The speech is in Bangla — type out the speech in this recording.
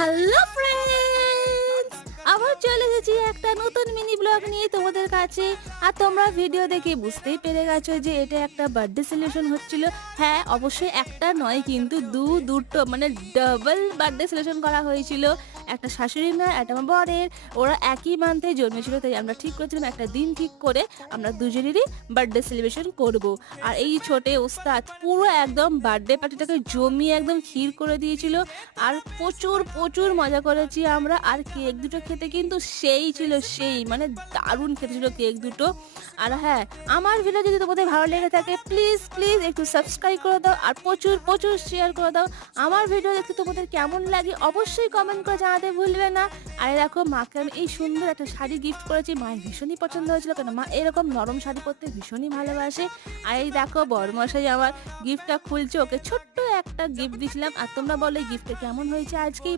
Hello friends! আবার চলে এসেছি একটা নতুন মিনি ব্লগ নিয়ে তোমাদের কাছে। আর তোমরা ভিডিও দেখে বুঝতেই পেরে গেছো যে এটা একটা বার্থডে সেলিব্রেশন হচ্ছিল। হ্যাঁ, অবশ্যই একটা নয় কিন্তু দুটো মানে ডাবল বার্থডে সেলিব্রেশন করা হয়েছিল। একটা শাশুড়ি মা, একটা আমার বরের। ওরা একই মান্থে জন্মেছিল, তাই আমরা ঠিক করেছিলাম একটা দিন ঠিক করে আমরা দুজনেরই বার্থডে সেলিব্রেশন করব। আর এই ছোটে ওস্তাদ পুরো একদম বার্থডে পার্টিটাকে জমিয়ে একদম ক্ষীর করে দিয়েছিল। আর প্রচুর মজা করেছি আমরা। আর কেক দুটো খেতে কিন্তু সেই ছিল, সেই মানে দারুণ খেতে ছিল কেক দুটো। আর হ্যাঁ, আমার ভিডিও যদি তোমাদের ভালো লেগে থাকে প্লিজ একটু সাবস্ক্রাইব করে দাও আর প্রচুর শেয়ার করে দাও। আমার ভিডিও দেখতে তোমাদের কেমন লাগে অবশ্যই কমেন্ট করে জানাতে ভুলবে না। আর দেখো, মাকে আমি এই সুন্দর একটা শাড়ি গিফট করেছি। মায়ের ভীষণই পছন্দ হয়েছিল, কেন মা এরকম নরম শাড়ি পরতে ভীষণই ভালোবাসে। আর এই দেখো, বড়মশাই আমার গিফটটা খুলছে, ওকে ছোট্ট একটা গিফট দিয়েছিলাম। আর তোমরা বলো এই গিফটটা কেমন হয়েছে। আজকেই